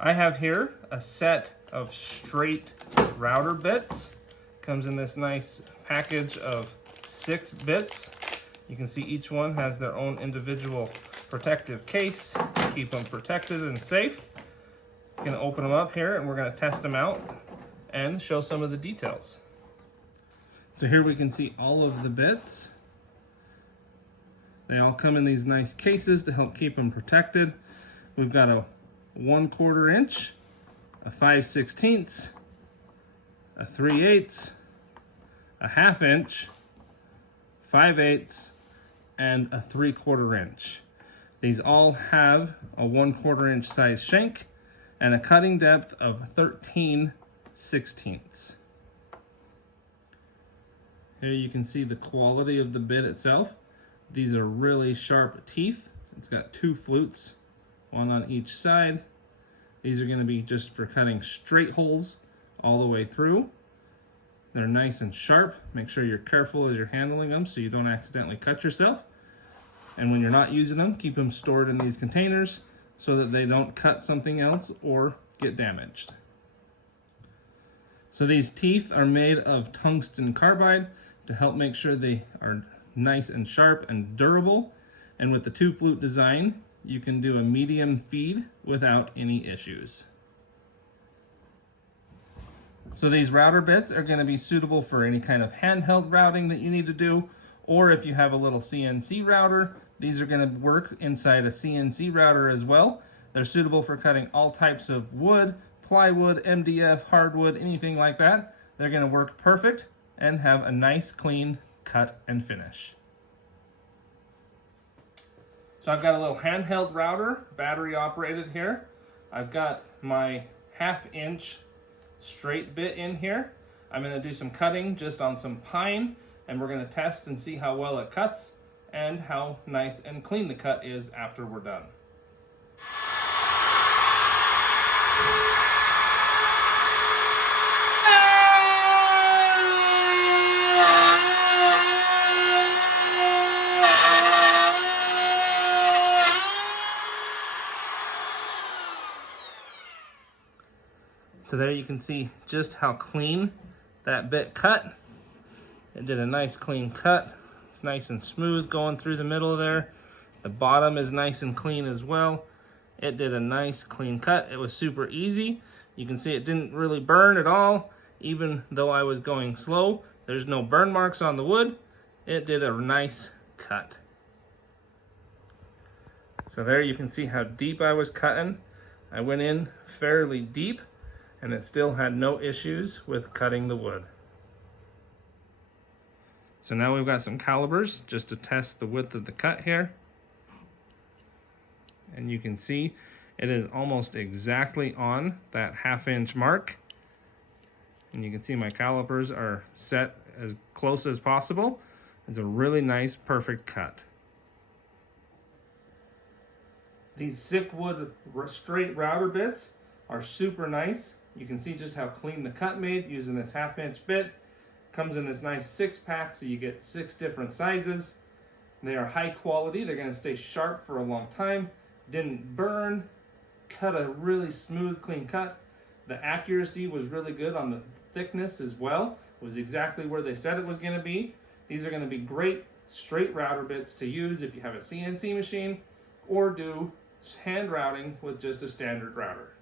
I have here a set of straight router bits. Comes in this nice package of 6 bits. You can see each one has their own individual protective case to keep them protected and safe. You can open them up here and we're going to test them out and show some of the details. So here we can see all of the bits. They all come in these nice cases to help keep them protected. We've got a 1/4 inch, a 5/16, a 3/8, a 1/2 inch, 5/8, and a 3/4 inch. These all have a 1/4 inch size shank and a cutting depth of 13/16. Here you can see the quality of the bit itself. These are really sharp teeth. It's got 2 flutes, one on each side. These are going to be just for cutting straight holes all the way through. They're nice and sharp. Make sure you're careful as you're handling them so you don't accidentally cut yourself. And when you're not using them, keep them stored in these containers so that they don't cut something else or get damaged. So these teeth are made of tungsten carbide to help make sure they are nice and sharp and durable. And with the 2 flute design, you can do a medium feed without any issues. So these router bits are going to be suitable for any kind of handheld routing that you need to do, or if you have a little CNC router, these are going to work inside a CNC router as well. They're suitable for cutting all types of wood, plywood, MDF, hardwood, anything like that. They're going to work perfect and have a nice clean cut and finish. So I've got a little handheld router, battery operated here. I've got my 1/2 inch straight bit in here. I'm going to do some cutting just on some pine, and we're going to test and see how well it cuts and how nice and clean the cut is after we're done. So there you can see just how clean that bit cut. It did a nice clean cut. It's nice and smooth going through the middle there. The bottom is nice and clean as well. It did a nice clean cut. It was super easy. You can see it didn't really burn at all. Even though I was going slow, there's no burn marks on the wood. It did a nice cut. So there you can see how deep I was cutting. I went in fairly deep, and it still had no issues with cutting the wood. So now we've got some calipers just to test the width of the cut here. And you can see it is almost exactly on that 1/2 inch mark. And you can see my calipers are set as close as possible. It's a really nice, perfect cut. These SICWOOD straight router bits are super nice. You can see just how clean the cut made using this 1/2 inch bit. Comes in this nice 6-pack, so you get 6 different sizes. They are high quality. They're going to stay sharp for a long time. Didn't burn. Cut a really smooth, clean cut. The accuracy was really good on the thickness as well. It was exactly where they said it was going to be. These are going to be great straight router bits to use if you have a CNC machine or do hand routing with just a standard router.